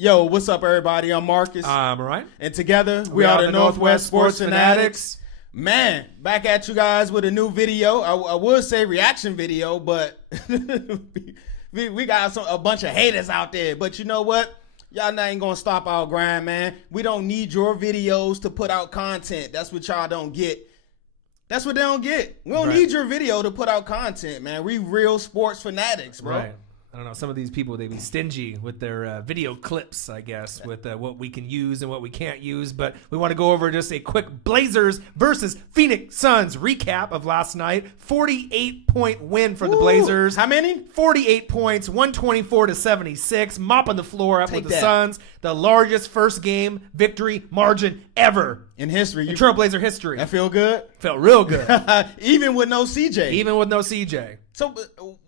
Yo, what's up, everybody? I'm Marcus. I'm Ryan. And together, we are the Northwest Sports Fanatics. Man, back at you guys with a new video. I would say reaction video, but we got a bunch of haters out there. But you know what? Y'all not ain't going to stop our grind, man. We don't need your videos to put out content. That's what y'all don't get. That's what they don't get. We don't need your video to put out content, man. We real sports fanatics, bro. Right. I don't know. Some of these people, they be stingy with their video clips, I guess, with what we can use and what we can't use. But we want to go over just a quick Blazers versus Phoenix Suns recap of last night. 48-point win for the Blazers. How many? 48 points, 124-76, mopping the floor up with the Suns. The largest first game victory margin ever. In history. In Trailblazer history. That feel good? Felt real good. Even with no CJ. Even with no CJ. So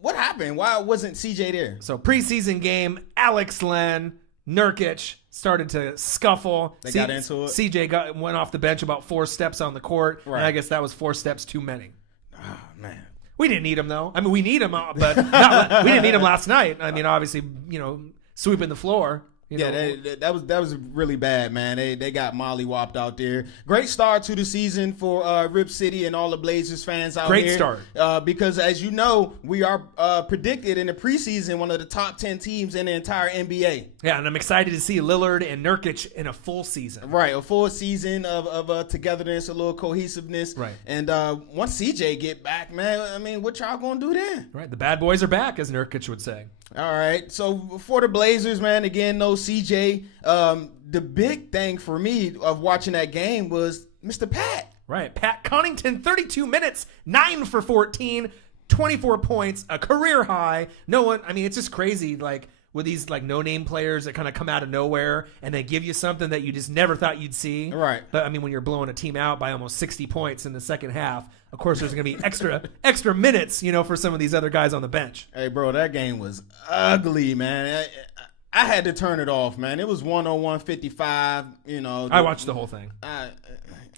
what happened? Why wasn't CJ there? So preseason game, Alex Len, Nurkic started to scuffle. They got into it. CJ went off the bench about 4 steps on the court. Right. And I guess that was 4 steps too many. Oh, man. We didn't need him, though. I mean, we need him, but we didn't need him last night. I mean, obviously, sweeping the floor. That was really bad, man. They got mollywopped out there. Great start to the season for Rip City and all the Blazers fans out here. Great start. Because as you know, we are predicted in the preseason one of the top 10 teams in the entire NBA. Yeah, and I'm excited to see Lillard and Nurkic in a full season. Right, a full season of togetherness, a little cohesiveness. Right. And once CJ get back, man, I mean, what y'all gonna do then? Right, the bad boys are back, as Nurkic would say. All right, so for the Blazers, man, again, no CJ. The big thing for me of watching that game was Mr. Pat. Right, Pat Connaughton, 32 minutes, 9 for 14, 24 points, a career high. No one, I mean, it's just crazy, like, with these, like, no-name players that kind of come out of nowhere and they give you something that you just never thought you'd see. Right. But, I mean, when you're blowing a team out by almost 60 points in the second half, of course, there's going to be extra minutes, for some of these other guys on the bench. Hey, bro, that game was ugly, man. I had to turn it off, man. It was 101-55, I watched the whole thing.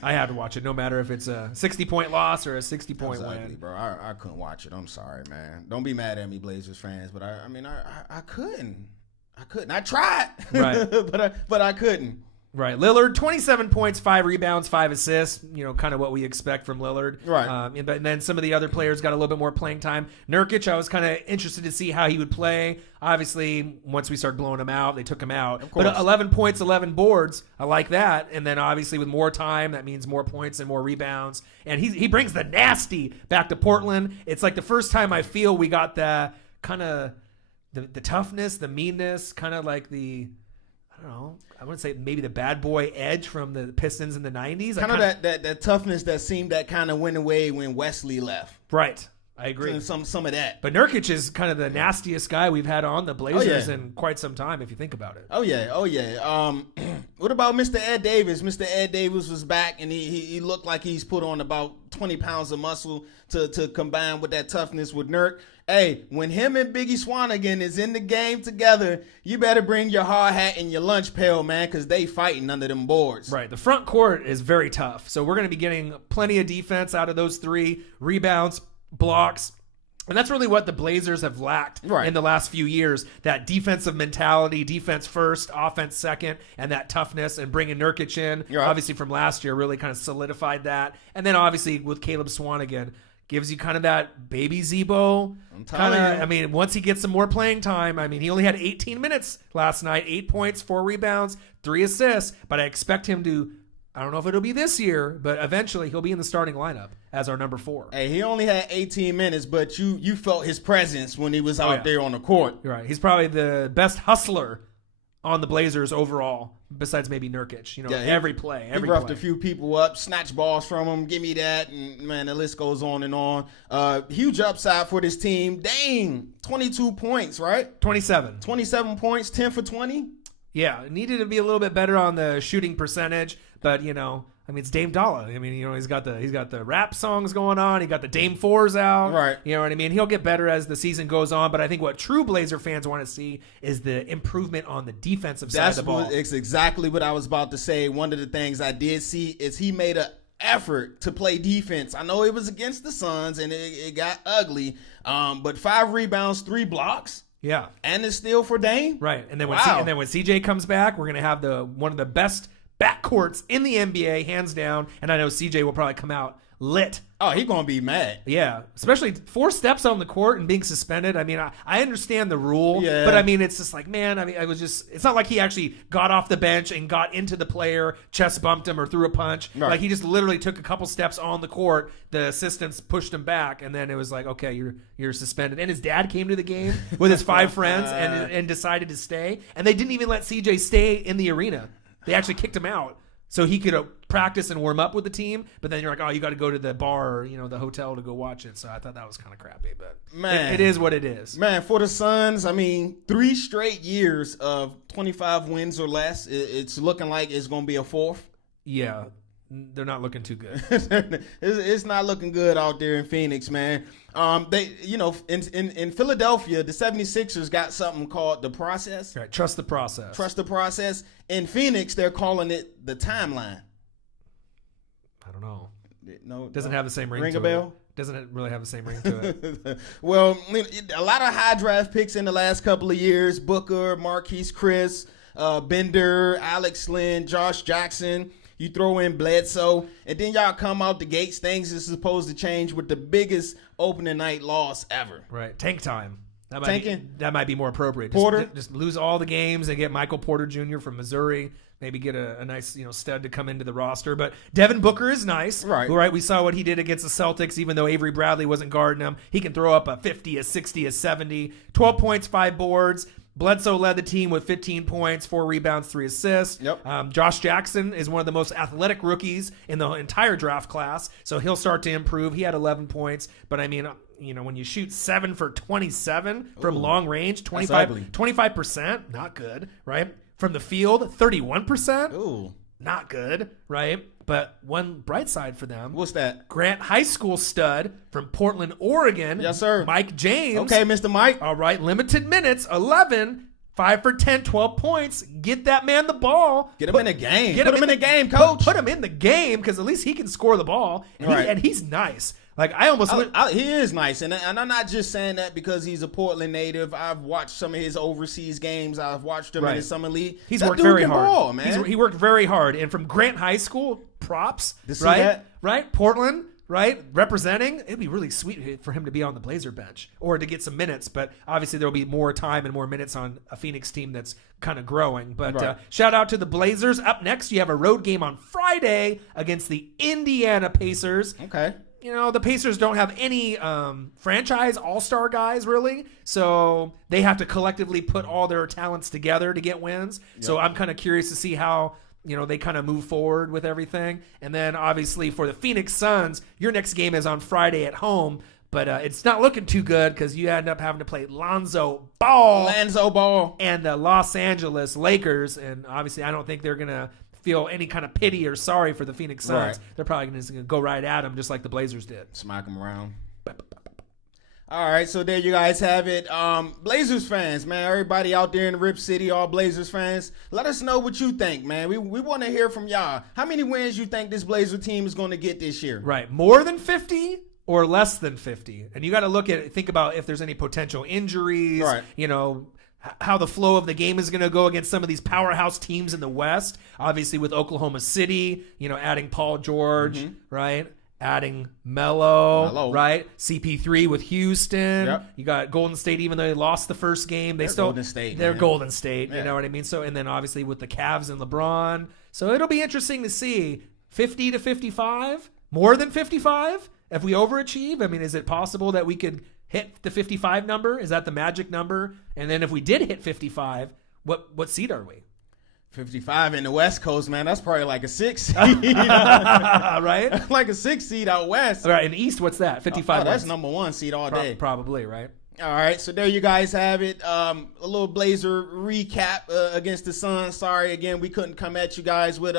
I had to watch it, no matter if it's a 60-point loss or a 60-point win. Ugly, bro. I couldn't watch it. I'm sorry, man. Don't be mad at me, Blazers fans, but I couldn't. I tried, right? but I couldn't. Right. Lillard, 27 points, 5 rebounds, 5 assists, kind of what we expect from Lillard. Right. And then some of the other players got a little bit more playing time. Nurkic, I was kind of interested to see how he would play. Obviously, once we started blowing him out, they took him out. Of course. But 11 points, 11 boards, I like that. And then obviously with more time, that means more points and more rebounds. And he brings the nasty back to Portland. It's like the first time I feel we got the kind of the toughness, the meanness, kind of like the... I don't know. I wouldn't say maybe the bad boy edge from the Pistons in the 90s. Kind of that toughness that seemed that kind of went away when Wesley left. Right. I agree. Some of that. But Nurkic is kind of the nastiest guy we've had on the Blazers in quite some time, if you think about it. Oh, yeah. What about Mr. Ed Davis? Mr. Ed Davis was back, and he looked like he's put on about 20 pounds of muscle to combine with that toughness with Nurk. Hey, when him and Biggie Swanigan is in the game together, you better bring your hard hat and your lunch pail, man, because they fighting under them boards. Right. The front court is very tough. So we're going to be getting plenty of defense out of those 3 rebounds, blocks. And that's really what the Blazers have lacked in the last few years. That defensive mentality, defense first, offense second, and that toughness, and bringing Nurkic in, obviously from last year, really kind of solidified that. And then obviously with Caleb Swanigan, gives you kind of that baby Zebo kind of. I mean, once he gets some more playing time, I mean, he only had 18 minutes last night, 8 points, 4 rebounds, 3 assists. But I expect him to, I don't know if it'll be this year, but eventually he'll be in the starting lineup as our number 4. Hey, he only had 18 minutes, but you felt his presence when he was out there on the court. You're right. He's probably the best hustler on the Blazers overall, besides maybe Nurkic. Every play. He roughed a few people up, snatched balls from him, give me that, and, man, the list goes on and on. Huge upside for this team. Dang, 22 points, right? 27. 27 points, 10 for 20? Yeah, it needed to be a little bit better on the shooting percentage, but, I mean, it's Dame Dollar. I mean, he's got the rap songs going on. He got the Dame 4s out. Right. You know what I mean? He'll get better as the season goes on, but I think what true Blazer fans want to see is the improvement on the defensive side of the ball. That's exactly what I was about to say. One of the things I did see is he made an effort to play defense. I know it was against the Suns and it got ugly, but 5 rebounds, 3 blocks. Yeah. And it's still for Dame? Right. And then when CJ comes back, we're going to have one of the best backcourts in the NBA, hands down. And I know CJ will probably come out lit. Oh, he's going to be mad. Yeah. Especially 4 steps on the court and being suspended. I mean, I understand the rule. Yeah. But, I mean, it's just like, man, I mean, it's not like he actually got off the bench and got into the player, chest bumped him or threw a punch. Right. Like, he just literally took a couple steps on the court. The assistants pushed him back. And then it was like, okay, you're suspended. And his dad came to the game with his 5 friends and decided to stay. And they didn't even let CJ stay in the arena. They actually kicked him out. So he could practice and warm up with the team, but then you're like, oh, you got to go to the bar or, the hotel to go watch it. So I thought that was kind of crappy, but man, it is what it is. Man, for the Suns, I mean, 3 straight years of 25 wins or less. It's looking like it's going to be a 4th. Yeah, they're not looking too good. It's not looking good out there in Phoenix, man. They, in Philadelphia, the 76ers got something called the process. Right, trust the process. Trust the process. In Phoenix, they're calling it the timeline. I don't know. No, doesn't have the same ring to a bell? It. Doesn't really have the same ring to it. Well, a lot of high draft picks in the last couple of years. Booker, Marquise Chris, Bender, Alex Lynn, Josh Jackson. You throw in Bledsoe, and then y'all come out the gates. Things is supposed to change with the biggest opening night loss ever. Right. Tank time. That might be more appropriate. Porter? Just lose all the games and get Michael Porter Jr. from Missouri. Maybe get a nice stud to come into the roster. But Devin Booker is nice. Right. We saw what he did against the Celtics, even though Avery Bradley wasn't guarding him. He can throw up a 50, a 60, a 70. 12 points, 5 boards. Bledsoe led the team with 15 points, 4 rebounds, 3 assists. Yep. Josh Jackson is one of the most athletic rookies in the entire draft class, so he'll start to improve. He had 11 points, but I mean, when you shoot 7 for 27 from long range, 25%, not good, right? From the field, 31%, Ooh, not good, right? But one bright side for them. What's that? Grant High School stud from Portland, Oregon. Yes, sir. Mike James. Okay, Mr. Mike. All right, limited minutes, 11, 5 for 10, 12 points. Get that man the ball. Get him in the game. Put him in the game, coach. Put him in the game because at least he can score the ball. And he's nice. Like, he is nice, and I'm not just saying that because he's a Portland native. I've watched some of his overseas games. I've watched him in the summer league. He's worked very hard. Ball, man. He worked very hard, and from Grant High School, props. Right? Portland, right? Representing. It'd be really sweet for him to be on the Blazer bench or to get some minutes, but obviously there'll be more time and more minutes on a Phoenix team that's kind of growing. But shout out to the Blazers. Up next, you have a road game on Friday against the Indiana Pacers. Okay. The Pacers don't have any franchise all-star guys, really. So they have to collectively put all their talents together to get wins. Yep. So I'm kind of curious to see how, they kind of move forward with everything. And then, obviously, for the Phoenix Suns, your next game is on Friday at home. But it's not looking too good because you end up having to play Lonzo Ball. And the Los Angeles Lakers. And, obviously, I don't think they're going to feel any kind of pity or sorry for the Phoenix Suns. Right. They're probably going to go right at them just like the Blazers did. Smack them around. All right, so there you guys have it. Blazers fans, man, everybody out there in the Rip City, all Blazers fans, let us know what you think, man. We want to hear from y'all. How many wins you think this Blazer team is going to get this year? Right, more than 50 or less than 50? And you got to think about if there's any potential injuries, right. How the flow of the game is going to go against some of these powerhouse teams in the West. Obviously, with Oklahoma City, adding Paul George, right? Adding Melo, right? CP3 with Houston. Yep. You got Golden State, even though they lost the first game, they're Golden State. Golden State. Yeah. You know what I mean? So, and then obviously with the Cavs and LeBron. So it'll be interesting to see 50 to 55, more than 55. If we overachieve, I mean, is it possible that we could hit the 55 number? Is that the magic number? And then if we did hit 55, what seed are we? 55 in the West Coast, man. That's probably like a 6 seed. Right? Like a 6 seed out West. All right, in the East, what's that? 55. That's number 1 seed all day. Probably, right? All right, so there you guys have it. A little Blazer recap against the Suns. Sorry, again, we couldn't come at you guys with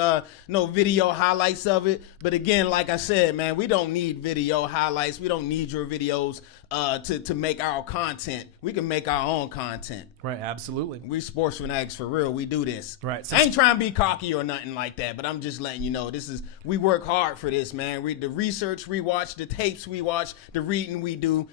no video highlights of it. But again, like I said, man, we don't need video highlights. We don't need your videos to make our content. We can make our own content. Right, absolutely. We sports fanatics for real. We do this. Right. I ain't trying to be cocky or nothing like that, but I'm just letting you know we work hard for this, man. The research we watch, the tapes we watch, the reading we do.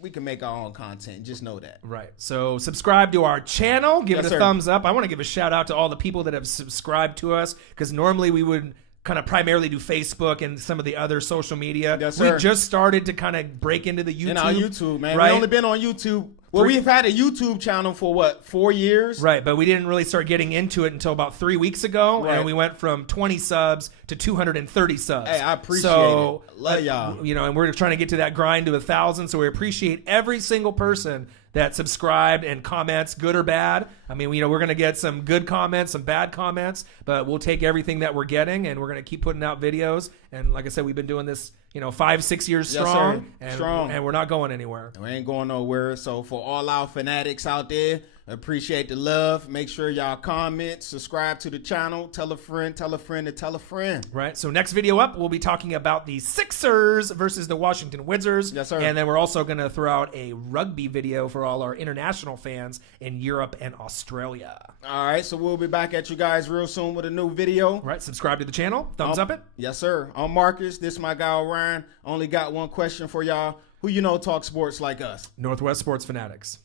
we can make our own content. Just know that. Right. So subscribe to our channel. Give it a sir. thumbs up. I want to give a shout out to all the people that have subscribed to us, because normally we would kind of primarily do Facebook and some of the other social media. Yes, sir. We just started to kind of break into the YouTube. In our YouTube, man. Right? We only been on YouTube. Well, we've had a YouTube channel for what, 4 years? Right, but we didn't really start getting into it until about 3 weeks ago, Right. and we went from 20 subs to 230 subs. Hey, I appreciate it. Love y'all. You know, and we're trying to get to that grind to 1,000, so we appreciate every single person that subscribed and comments, good or bad. I mean, you know, we're going to get some good comments, some bad comments, but we'll take everything that we're getting, and we're going to keep putting out videos. And like I said, we've been doing this, 5-6 years strong, Yes, sir. and we're not going anywhere. We ain't going nowhere. So for all our fanatics out there, appreciate the love. Make sure y'all comment, subscribe to the channel, tell a friend to tell a friend. Right. So next video up, we'll be talking about the Sixers versus the Washington Wizards. Yes, sir. And then we're also going to throw out a rugby video for all our international fans in Europe and Australia. All right, so we'll be back at you guys real soon with a new video. Right. Subscribe to the channel. Thumbs up it. Yes, sir. I'm Marcus. This is my guy, Ryan. Only got one question for y'all. Who you know talk sports like us? Northwest Sports Fanatics.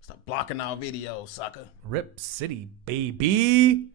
Stop blocking our videos, sucker. Rip City, baby.